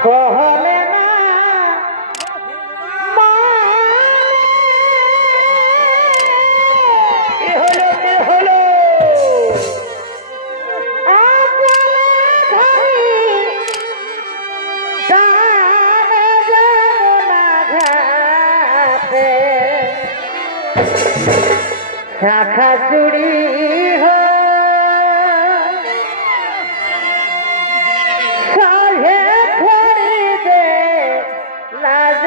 कहले ना हलो शाखा चूड़ी हो साहे छोड़ी दे लाज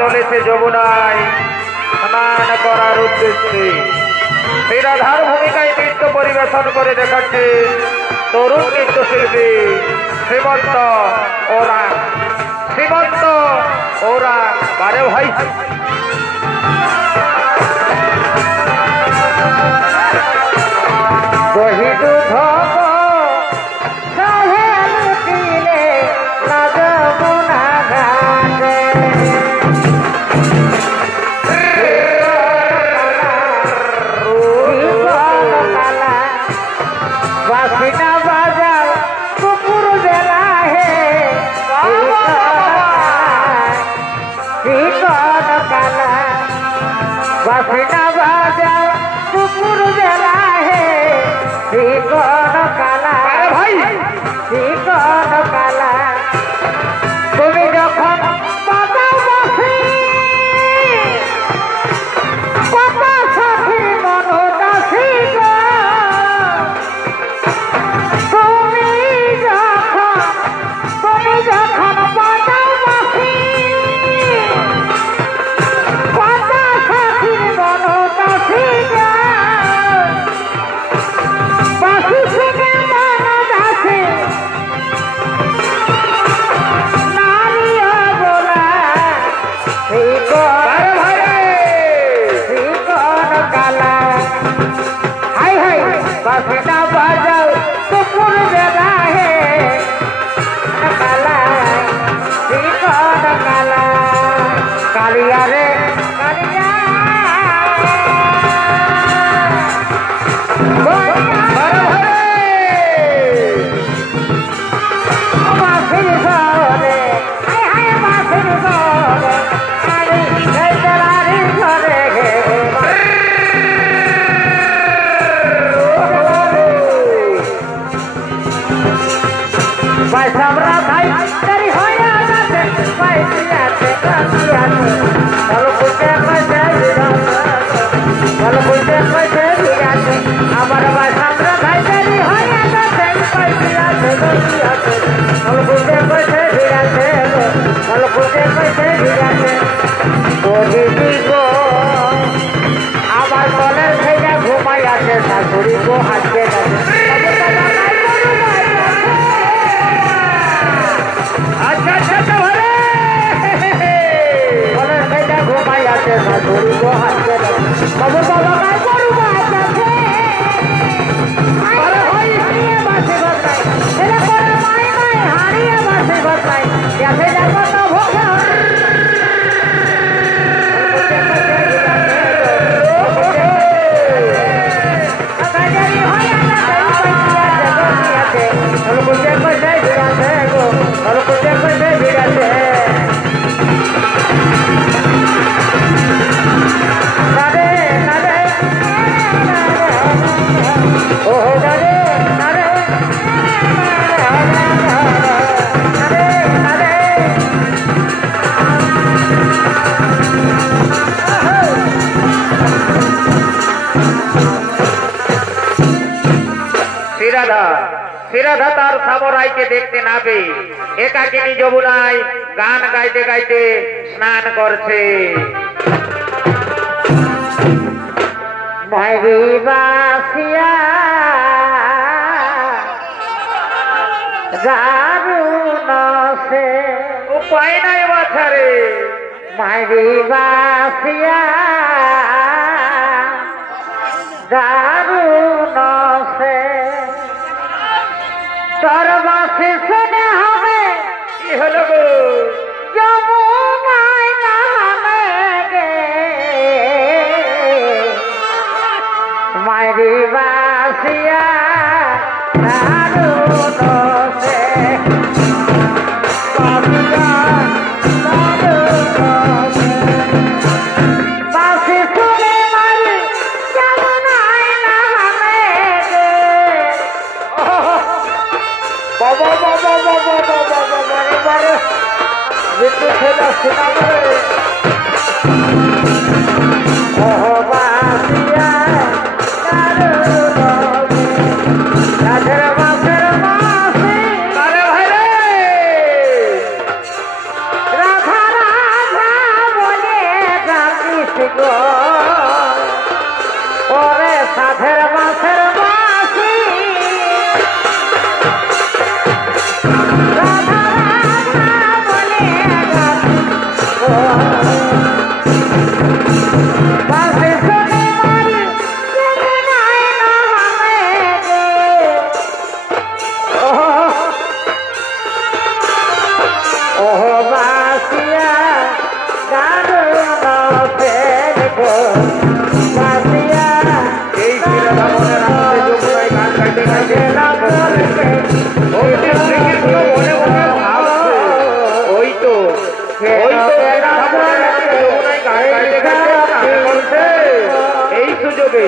চলেছে যমুনায় স্নান করার উদ্দেশ্যে সেই রাধার ভূমিকায় নৃত্য পরিবেশন করে দেখাচ্ছে তরুণ নৃত্যশিল্পী শ্রীমন্ত ওরা বারে ভাই দহি দুধ बाफिना बाजा कुकुर जला है कौन काला अरे भाई कौन काला तुम्हें जखन पता बसी पता साथी मनो दासी तुम्हें जखन पता बसी बाफिना बाजाओ कुकुर जला है काला कौन काला कालिया रे कालिया पैसा भाई तेरी होया जाते पैसे आते चलो पूछे पैसे हमारा पैसा भाई तेरी होया जाते पैसे आते चलो पूछे पैसे चलो पूछे पैसे को आबार कॉलेज থেকে ঘুমাই আছে শাশুড়ি को হাঁটতে शाশুড়ি को हाथ बाबू बाबा काय करू अरे होई हारिए बासे बताई एला कोरे माई माई हारिए बासे बताई कैसे जाको तो भोगे अकाजरी होया ना जगतियाते और कुछ पैसे गिराते को और कुछ पैसे गिराते श्रीराधा तार सामराई के देखते ना पे एकाकिनी যমুনায় गान गाइते गाइते स्नान करछे मायरी बासिया दारुण से उपाय নাই বাছারে मायरी बासिया दारुण से तोर बासी सुने हमें की हलो गो যমুনা কাছে যাচ্ছে না বলে সাধের মাছের মাসি রাধা রাধা বলে বাসে শুনে মারি নাই না হবে ও বাসিয়া গান ফের গো বাসিয়া এই সুযোগে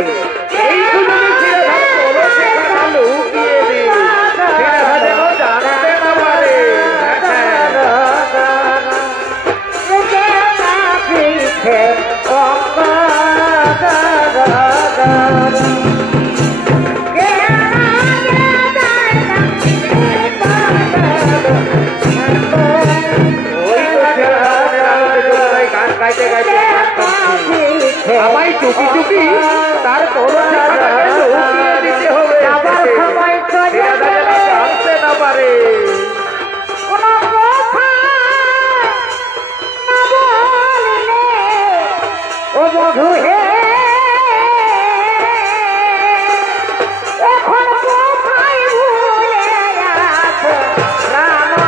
জানতে না পারে আমায় চুপি চুপি তার দিতে হবে জানতে না পারে ও মধু হে এখন কোথায় ভুলে আছো রাম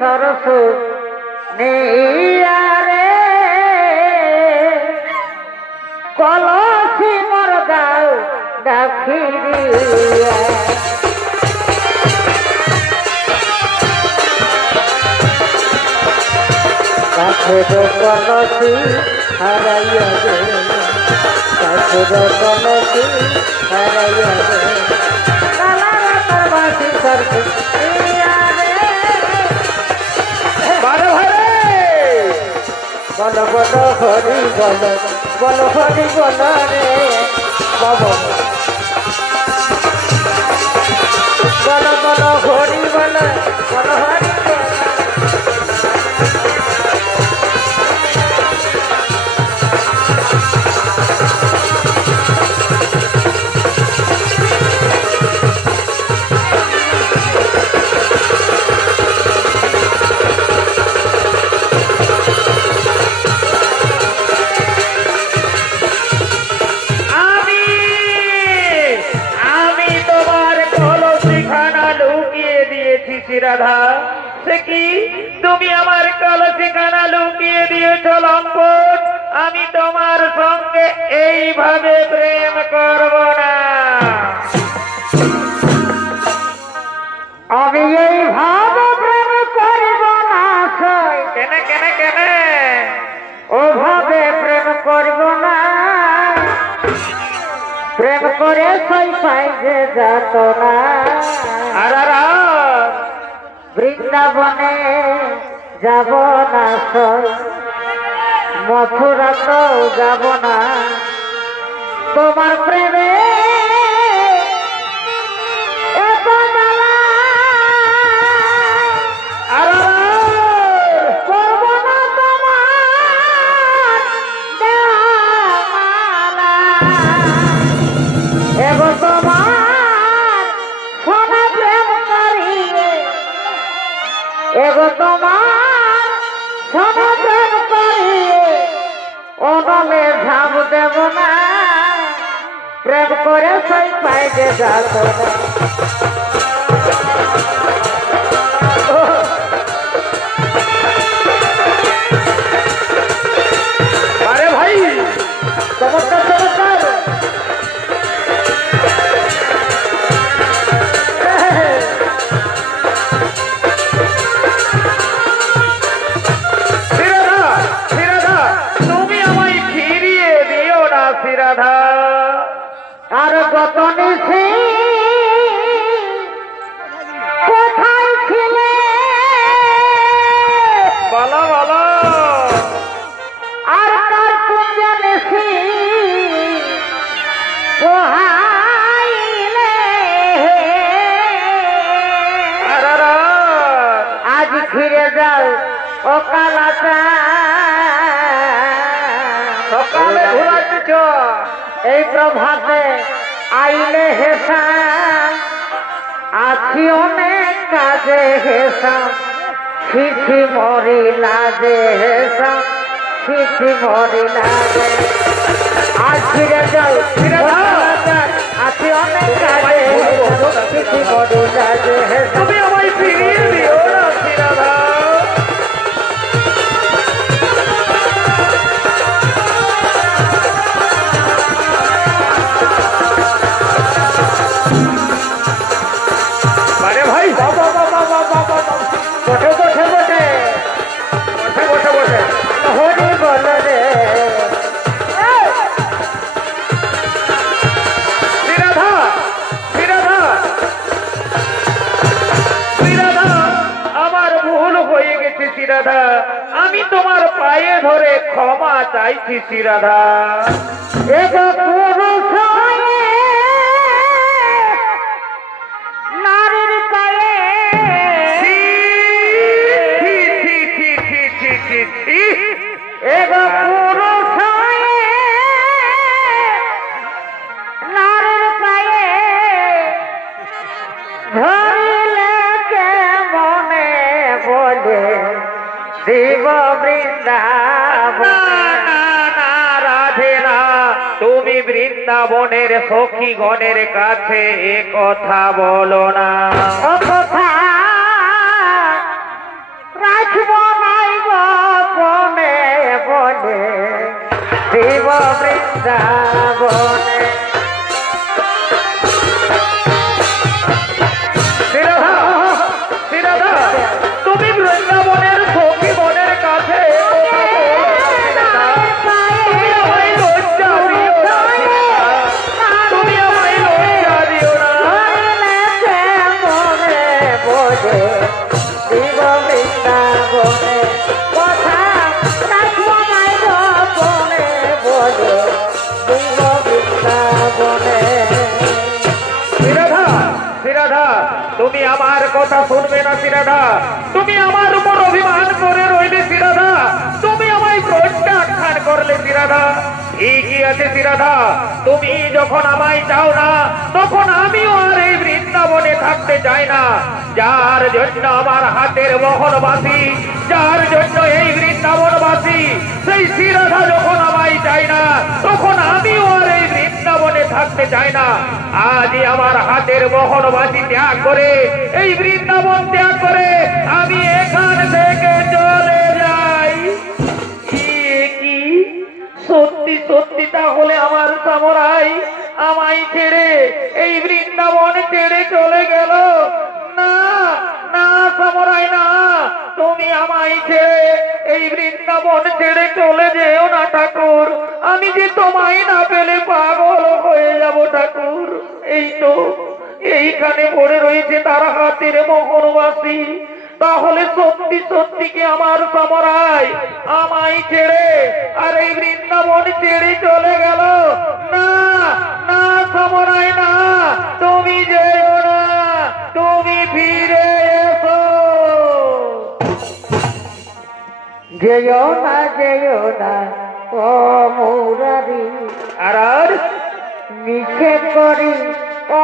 सरस रे कलसी मोर गाँव डाकिरिया कलसी हराइया गे कलसी हराइया गे तरबासी सरस বল বল হরি বল বল হরি বল রে বাবা বল বল হরি বল বল হরি রাধা সে কি তুমি আমার কলসিখানা লুকিয়ে দিয়েছ লম্পট আমি তোমার সঙ্গে এইভাবে প্রেম করব না আমি এইভাবে প্রেম করব না কেন কেন কেন ওভাবে প্রেম করব না প্রেম করে সই পাই যে যাত না আরা বৃন্দাবনে যাব না মথুরা তো যাব না তোমার প্রেমে এত জ্বালা আর করব না তোমার দেওয়ালা এগো তোমার সোনা প্রেম করিয়ে এগো তোমার সোনা প্রেম করিয়ে অনলে ঝাম দেব না প্রেম করে সেই পাইতে যাব আরে ভাই চমৎকার চমৎকার রাধা আর গত নিশি কোথায় ছিলে বলো বলো আর তার কুঞ্জ নিশি পোহাইলে আজ ফিরে যাও ও কালাচা সকালে ঘুরাচ্ছ এই প্রভাতে আইলে হেসা আছি অনেক কাজে হেসা ছিছি মরি লাজে হেসা ছিছি মরি লাজে আজ ফিরে যাও ফিরে আছি অনেক কাজে ছিছি মরি লাজে হেসা তুমি আমায় ফিরিয়ে দিও না ফিরাধা বসে বসে বসে বসে বসে বসে হরি বল রে শ্রীরাধা শ্রীরাধা শ্রীরাধা আমার ভুল হয়ে গেছে শ্রীরাধা আমি তোমার পায়ে ধরে ক্ষমা চাইছি শ্রীরাধা নারীর পায়ে এগো পুরুষ নারীর পায়ে ধরিলে কে মনে বলে শিব বৃন্দাবন রাধে না তুমি বৃন্দাবনের সখী গণের কাছে এ কথা বলো না কথা রাখব নাই গোপনে বলে শিব বৃন্দাবনে তুমি বৃন্দাবনের সখী বনের কাছে তুমি আমার কথা শুনবে না শ্রীরাধা তুমি আমার উপর অভিমান করে রইলে শ্রীরাধা তুমি আমায় প্রত্যাখ্যান করলে শ্রীরাধা ঠিকই আছে শ্রীরাধা তুমি যখন আমায় চাও না তখন আমিও আর এই বৃন্দাবনে থাকতে চাই না যার জন্য আমার হাতের মোহনবাসী যার জন্য এই বৃন্দাবনবাসী সেই শ্রীরাধা যখন আমায় চাই না তখন আমিও আর এই বৃন্দাবনে থাকতে চাই না আজই আমার হাতের মোহনবাসী ত্যাগ করে এই বৃন্দাবন ত্যাগ করে আমি এখান থেকে চলে যাই কি সত্যি সত্যি তাহলে আমার সামরাই আমায় ছেড়ে এই বৃন্দাবন ছেড়ে চলে গেল না না সামরাই না তুমি আমায় ছেড়ে এই বৃন্দাবন ছেড়ে চলে যেও না ঠাকুর আমি যে তোমায় না পেলে পাগল হয়ে যাব ঠাকুর এই তো এইখানে পড়ে রয়েছে তার হাতের মোহনবাসী তাহলে সত্যি সত্যি কি আমার সমরাই আমায় ছেড়ে আর এই বৃন্দাবন ছেড়ে চলে গেল? না না সমরাই না, তুমি যেও না, তুমি ফিরে এসো। যেও না ও মুরারি, আর মিছে করি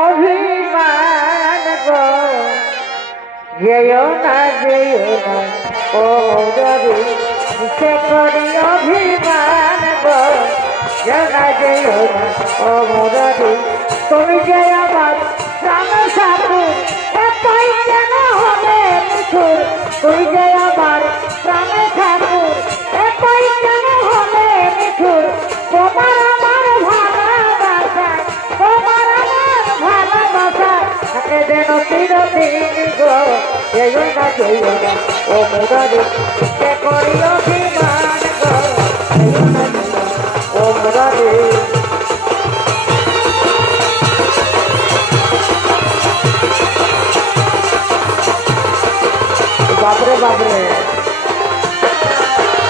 অভিমান গো। যেও না ও মুরারি, মিছে করি অভিমান গো। যেও না ও মুরারি, তুমি যে আমার প্রাণ ঠাকুর, এতই কেন হবে নিঠুর? তুমি যে আমার প্রাণ ঠাকুর, এতই কেন হবে নিঠুর? তোমার আমার ভালোবাসা, তোমার আমার ভালোবাসা থাকে যেন চিরদিন গো। যেও না ও মুরারি, সে করি অভিমান গো। যেও না ও মুরারি। বাপরে বাপরে,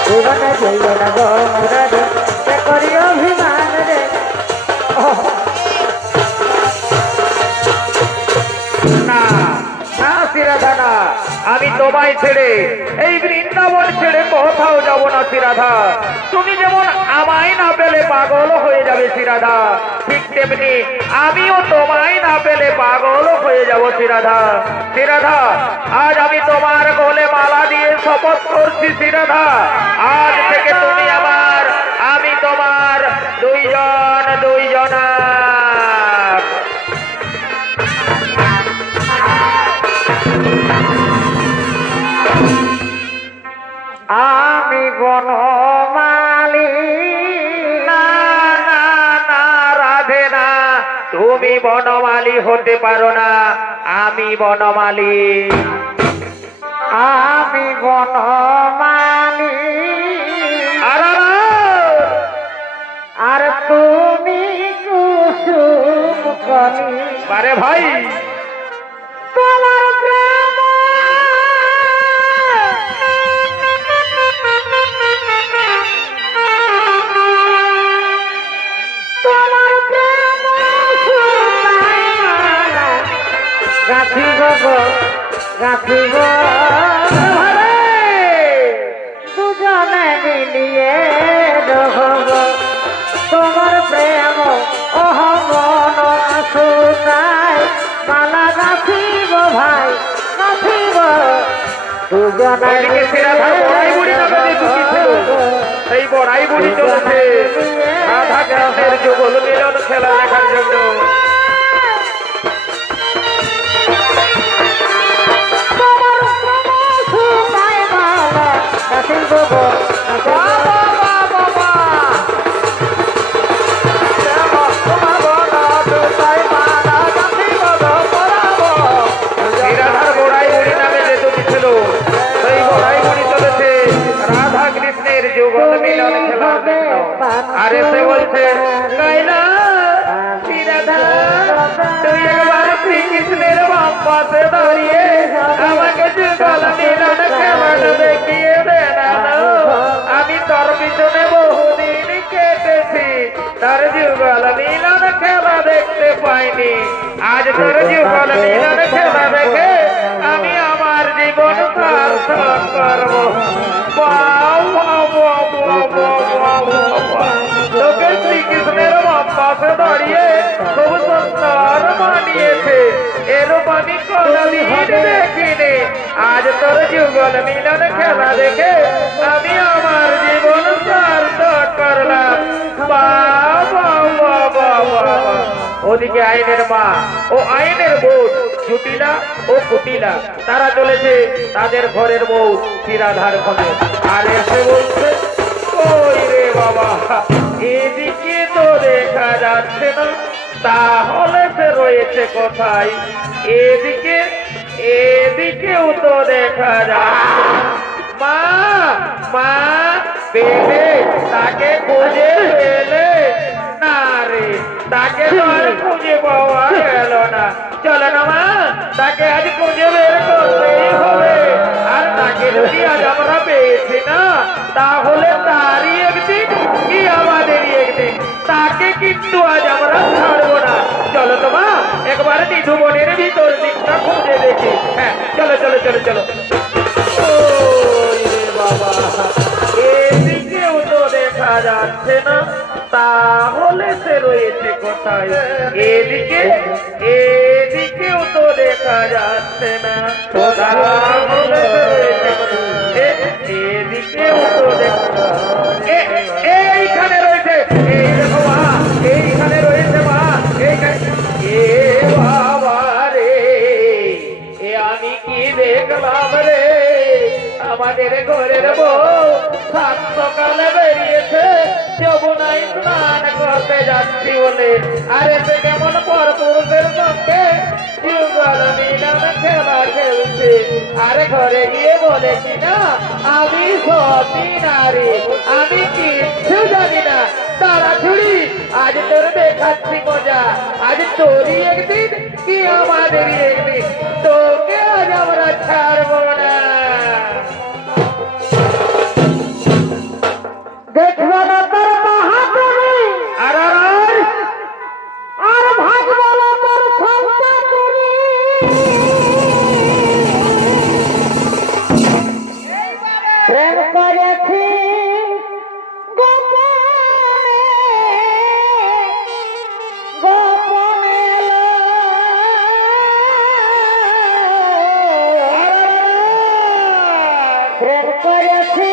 জীবনে যেও না গো মুরারি, সে করি অভিমান রে। না না শ্রীরাধা না, আমি তোমায় ছেড়ে এই বৃন্দাবন ছেড়ে কোথাও যাব না শ্রীরাধা। তুমি যেমন আমায় না পেলে পাগল হয়ে যাবে শ্রীরাধা, ঠিক তেমনি আমিও তোমায় না পেলে পাগল হয়ে যাব শ্রীরাধা। শ্রীরাধা, আজ আমি তোমার গলে মালা দিয়ে শপথ করছি শ্রীরাধা, আজ থেকে তুমি আমার, আমি তোমার, দুইজনা। আমি বনমালী। না না না রাধে না, তুমি বনমালী হতে পারো না, আমি বনমালী। আমি বনমালী, আর তুমি কুসুম কলি। আরে ভাই, তোমার প্রেম গাঁথিব দুজনে মিলিয়ে রহব। তোমার প্রেম অহমন সুতায় মালা গাঁথিব ভাই, গাঁথিব দুজনে। সেই বড়াই বুড়ি চলেছে রাধা কৃষ্ণের যুগল মিলন খেলা দেখার জন্য। আরে সে বলছে তুই একবার শ্রীকৃষ্ণের বাম পাশে দাঁড়িয়ে আমাকে যুগল মিলন খেলাটা দেখিয়ে দে না, আমি তোর পিছনে বহুদিন কেটেছি, তার যুগল মিলন খেলা দেখতে পাইনি, আজ তোর যুগল মিলন খেলা দেখে আমি আমার জীবন সার্থক করবো। তোকে শ্রীকৃষ্ণের বাম পাশে দাঁড়িয়ে খুব সুন্দর বানিয়েছে, এরূপ আমি কোনদিন দেখিনি, আজ তোর যুগল মিলন খেলা দেখে আমি আমার জীবন সার্থক করলাম। ওদিকে আইনের মা ও আইনের বউ জুটিলা ও কুটিলা, তারা চলেছে তাদের ঘরের বউ শ্রীরাধার ঘরে। আর এসে বলছে, ওই রে বাবা, এদিকে তো দেখা যাচ্ছে না, তাহলে সে রয়েছে কোথায়? এদিকেও তো দেখা যাচ্ছে। মা মা পেলে তাকে খুঁজে পেলে না রে, তাকে তো আর খুঁজে পাওয়া গেল না। চলো না মা, তাকে আজ খুঁজে বের করতেই হবে। তাহলে তারই একদিন কি আমাদেরই একদিন, তাকে কিন্তু আজ আমরা ছাড়বো না। চলো তো মা, একবার নিধু বনের ভিতর দিকটা খুঁজে দেখি। হ্যাঁ চলো চলো চলো চলো। বাবা, এদিকেও তো দেখা যাচ্ছে না, তাহলে সে রয়েছে কোথায়? এদিকেও তো দেখা যাচ্ছে না, তাহলে সে রয়েছে কোথায়? এদিকেও তো দেখা, এইখানে রয়েছে, এই দেখো মা, এইখানে রয়েছে মা, এইখানে। এ বাবা রে, এ আমি কি দেখলাম রে, আমাদের ঘরের বউ সাত সকালে বেরিয়েছে যমুনায় স্নান করতে যাচ্ছি বলে, আরে সে কেমন পর পুরুষের সঙ্গে যুগল মিলন খেলা খেলছে। আরে ঘরে গিয়ে বলে কিনা আমি সতী নারী, আমি কিচ্ছু জানি না। তারা ছুড়ি, আজ তোর দেখাচ্ছি মজা, আজ তোরই একদিন কি আমাদেরই একদিন, তোকে আজ আমরা ছাড়বো না। দেখবো না তোর বাহাদুরি, আর আর ভাগবো না তোর সন্তানুরি। প্রেম করেছি গোপনে, গোপনে প্রেম করেছি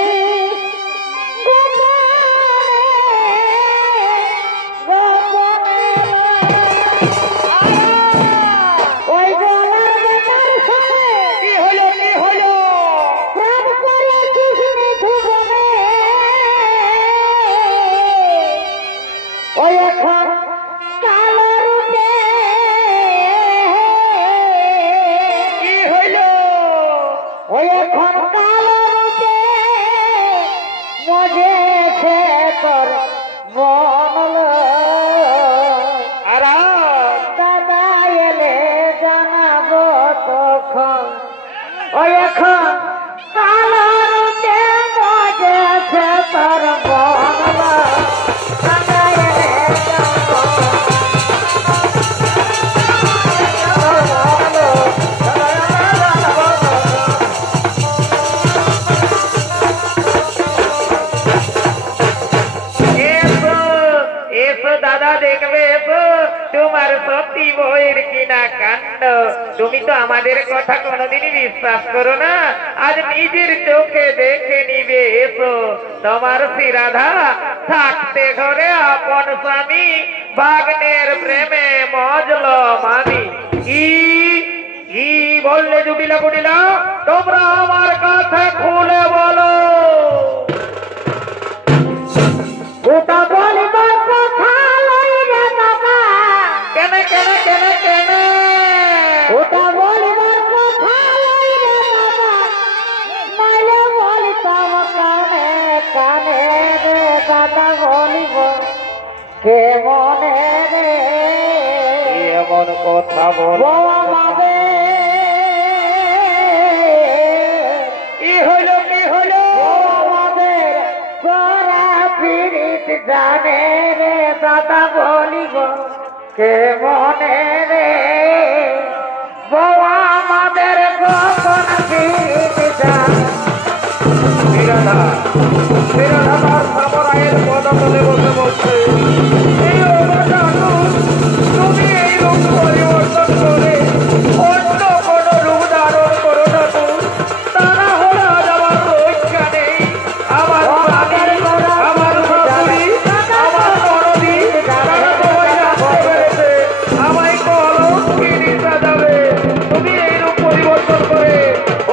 তুমি তো আমাদের কথা কোনোদিনই বিশ্বাস করো না, আজ নিজের চোখে দেখে নিবে। এসো, তোমার শ্রীরাধা থাকতে ঘরে আপন স্বামী, ভাগ্নের প্রেমে মজল মানি। কি বললে জুটিলা বুটিলা, তোমরা আমার কথা খুলে বলো। ওটা বলিবার কথা লই রে বাবা, কেন কেন কেন কেন? ওটা বলিবার কথা লই রে বাবা, মাইলে বলিতাম কানে কানে রে দাদা, বলিব কে মনে রে এমন কথা বল আমাদের। কি হইলো কি হইলো? আমাদের সারা পীড়িত জানে রে দাদা, বলিব কে মনে রে বউ আমাদের গোপন পীড়িত জানে। শ্রীরাধা তার সামরায়ের পদতলে বসে বলছে, এই অবদান তুমি এই রূপ পরিবর্তন করে অন্য কোন রূপ ধারণ করো না। তারা হলো আজ আমার রক্ষা নেই, আমার স্বামী, আমার শাশুড়ি, আমার ননদি, তারা তোমায় রাখতে পেরেছে, আমায় কলঙ্কিনী সাজাবে। তুমি এই রূপ পরিবর্তন করে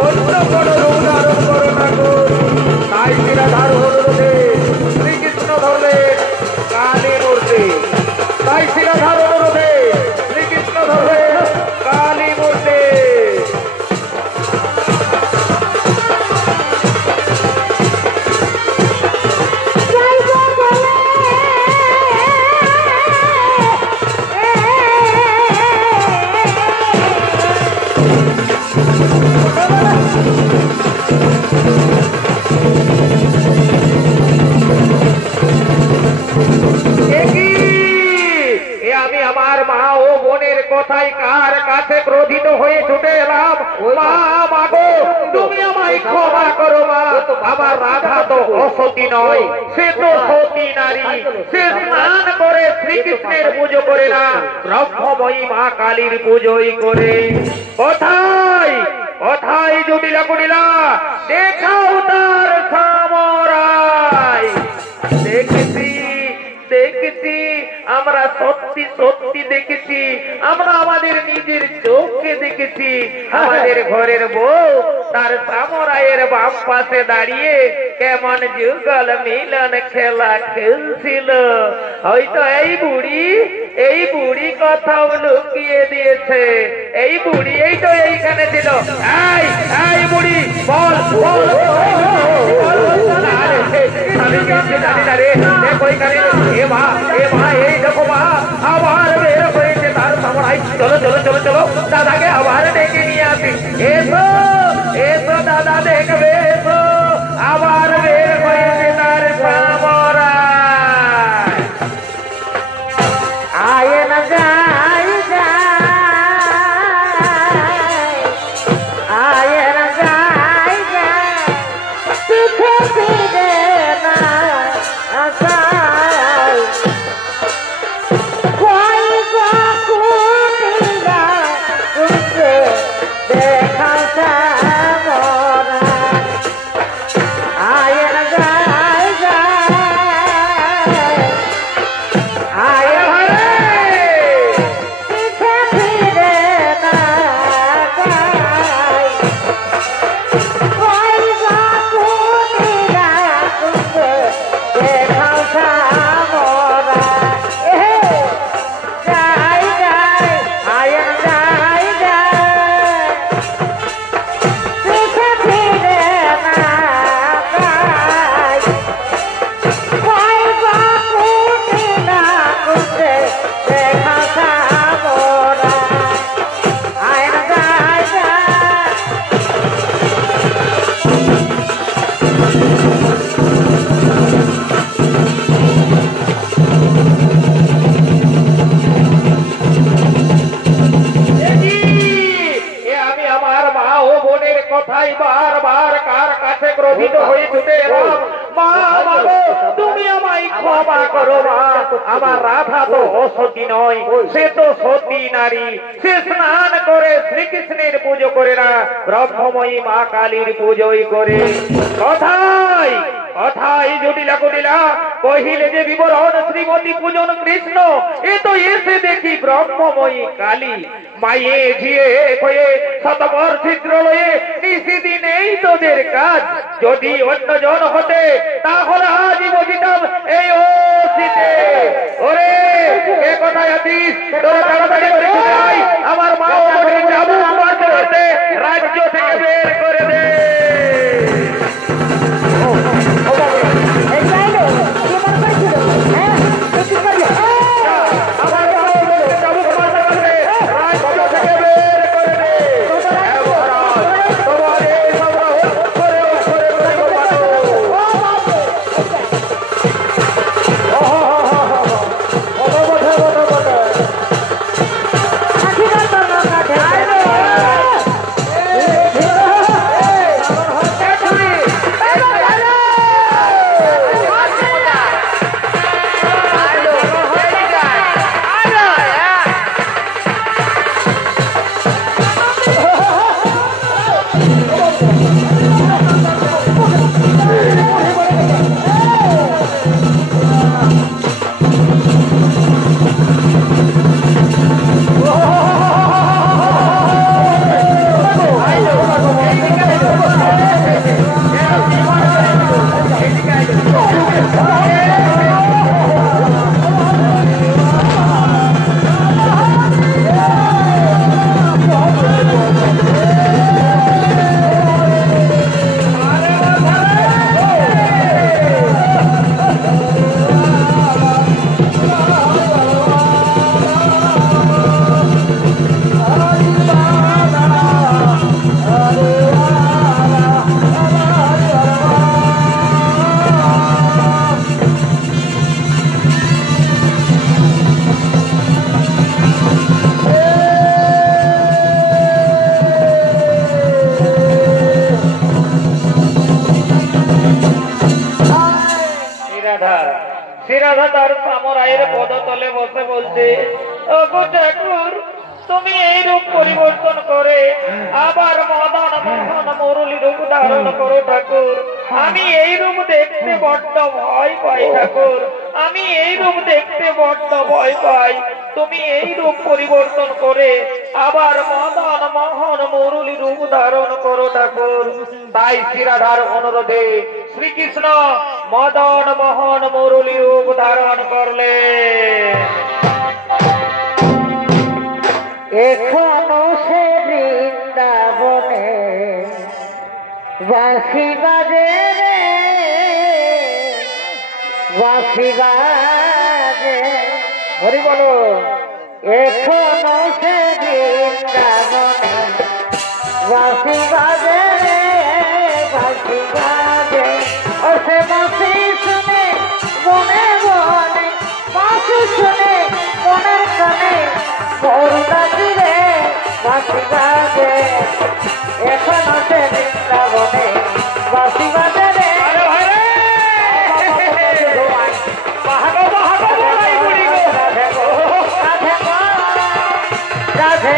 অন্য কোন রূপ ধারণ করো না গো। তাই শ্রীরাধার অনুরোধে শ্রীকৃষ্ণ ধরলেন কালী মূর্তি। আমার মা ও বোনের কথায় কার কাছে ক্রোধিত হয়ে ছুটে এলাম। মা মাগো তুমি আমায় ক্ষমা করো মা। আমার রাধা তো অসতী নয়, সে তো সতী নারী। সে স্নান করে শ্রীকৃষ্ণের পুজো করে না, ব্রহ্মময়ী মা কালীর পুজোই করে। কোথায় কোথায় জটিলা কুটিলা, দেখাও তার সামরাই। দেখেছি দেখেছি, আমরা সত্যি সত্যি দেখেছি, আমরা আমাদের নিজের চোখে দেখেছি। আমাদের ঘরের বউ তার সামরাইয়ের বাম পাশে দাঁড়িয়ে কেমন যুগল মিলন খেলা খেলছিল। হয়তো এই বুড়ি কথাও লুকিয়ে দিয়েছে। এই বুড়ি এই তো এইখানে ছিল। এই বুড়ি বল বল, এই দেখো মা আবার বের হয়েছে তার সামরাই। চলো চলো চলো চলো, দাদাকে আবার ডেকে নিয়ে আসি। এসো এসো দাদা দেখবে, এসো আবার বের হয়েছে তার সামরাই। আয় না যাই যাই, আয় না যাই যাই, পিছে ফিরে না আসাই। কই গো কুটিলা তুমকে দেখা সামরা। আয় না যাই যাই, আয় পিছে ফিরে না যাই। কই গো কুটিলা তুমকে দেখা সামরা। যাই যাই, আয় যাই যাই, পিছে ফিরে না যাই। কই গো কুটিলা তুমকে দেখা সামরা। আয় যাই যাই। আমি আমার মা ও বোনের কথাই বারবার কার কাছে ক্রোধিত হয়ে ছুটে এলাম। মা মাগো তুমি আমায় ক্ষমা করো মা। আমার রাধা তো অসতী নয়, সে তো সতী নারী। সে স্নান করে শ্রীকৃষ্ণের পুজো করে না, ব্রহ্মময়ী মা কালীর পুজোই করে। কোথায় কোথায় জটিলা কুটিলা, কহিলে যে বিবরণ শ্রীমতী পূজন কৃষ্ণ। এ তো এসে দেখি ব্রহ্মময়ী কালী। মায়ে ঝিয়ে হয়ে শতবর ছিদ্র লয়ে নিশিদিন এই তোদের কাজ। যদি অন্যজন হতে তাহলে আজই বসিতাম এই ও শীতে। ওরে এ কোথায় আছিস? তোরা তাড়াতাড়ি করে চলে আয়, আমার মা ও বোনের যাবো মারতে মারতে রাজ্য থেকে বের করে দে। মায়ের পদতলে বসে বলছে, ওগো ঠাকুর, তুমি এই রূপ পরিবর্তন করে আবার মদন মোহন মুরলী রূপ ধারণ করো ঠাকুর। আমি এই রূপ দেখতে বড্ড ভয় পাই ঠাকুর, আমি এই রূপ দেখতে বড্ড ভয় পাই। তুমি এই রূপ পরিবর্তন করে আবার মদন মোহন মুরলী রূপ ধারণ করো ঠাকুর। তাই শ্রীরাধার অনুরোধে শ্রীকৃষ্ণ মদন মোহন মুরলী রূপ ধারণ করলে। এখনো সে বৃন্দাবনে বাঁশি বাজে রে, বাঁশি বাজে। হরি বলো। এখনো সে বৃন্দাবনে বাঁশি বাজে রে, বাঁশি বাজে। ও সে বাঁশি শুনে মনে মনে, বাঁশি শুনে মনের কানে করুণা দিলে বাঁশি বাজে। এখনো সে বৃন্দাবনে বাঁশি বাজে রে। রাধে রাধে